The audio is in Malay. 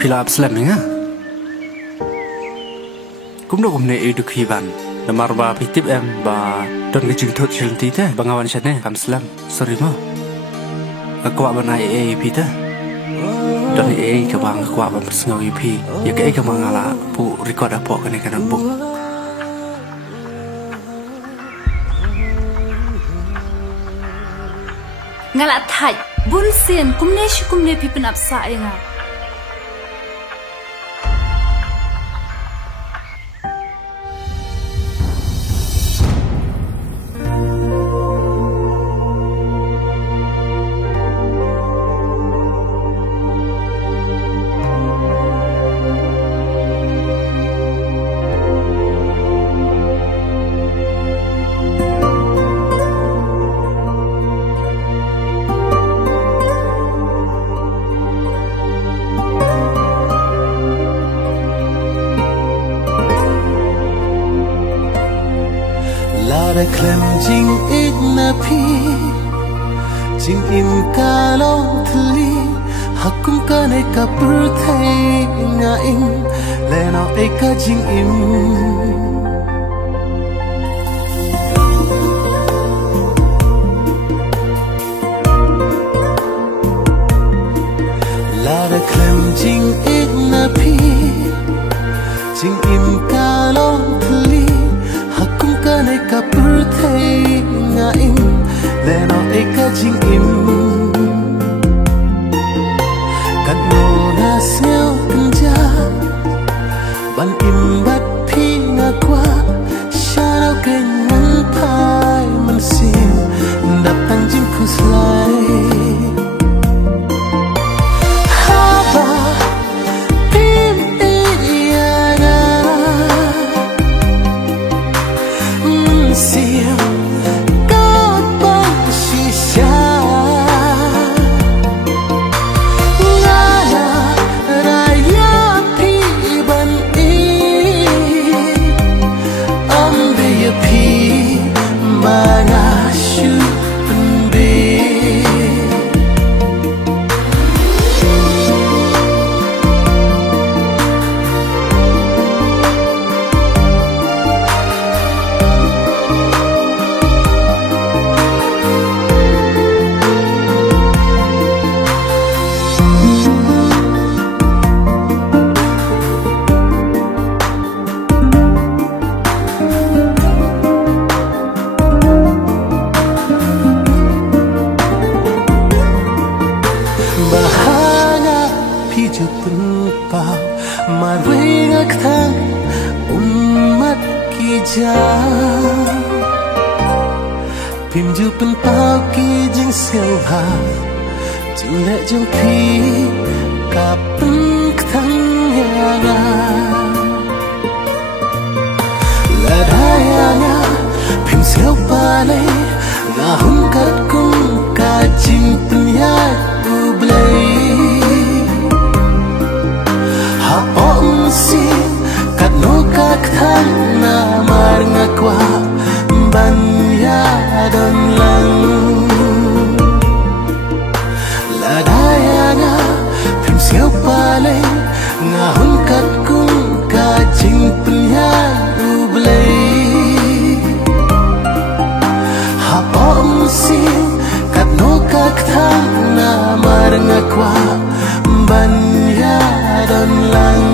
Philip Slam nga. Cũng đâu cũng nể được khi bạn là mà bà bị tiếp em và đón cái chứng thuật trên tí thế bằng ngawan chane kam Slam sorry mo. Aku apa na EP thế. Đón EP các bạn aku apa personal EP. Ya cái các bạn ngala pu record apa cái này cái nào bu. Ngala thai bun sen kumne pipen apsa nga. Đã klem jing ik na pi jing im ka long thli hakum ka nei ka pur thai nga in le na e ka jing im Đã klem jing ik na pi jing im ka long thli hakum ka nei ka pur thai nga in le na e ka jing im kat no na seo kan ja ban im bat phi nga kwa shadow ke man pai man sim dap tang jing kuslai Phim du pen pao ki jing siêu ha jing le jong phi ka pen thang ya nga la da ya nga phim siêu pa le nga hum kat kum ka jing pen ya u blai ha om si kat no ka thang na mar nga kwa ban ya don lang la da ya nga phim siêu pa le nga hun kat kum ka jing pen ya u blai ha om si kat no ka thang na mar nga kwa ban ya don lang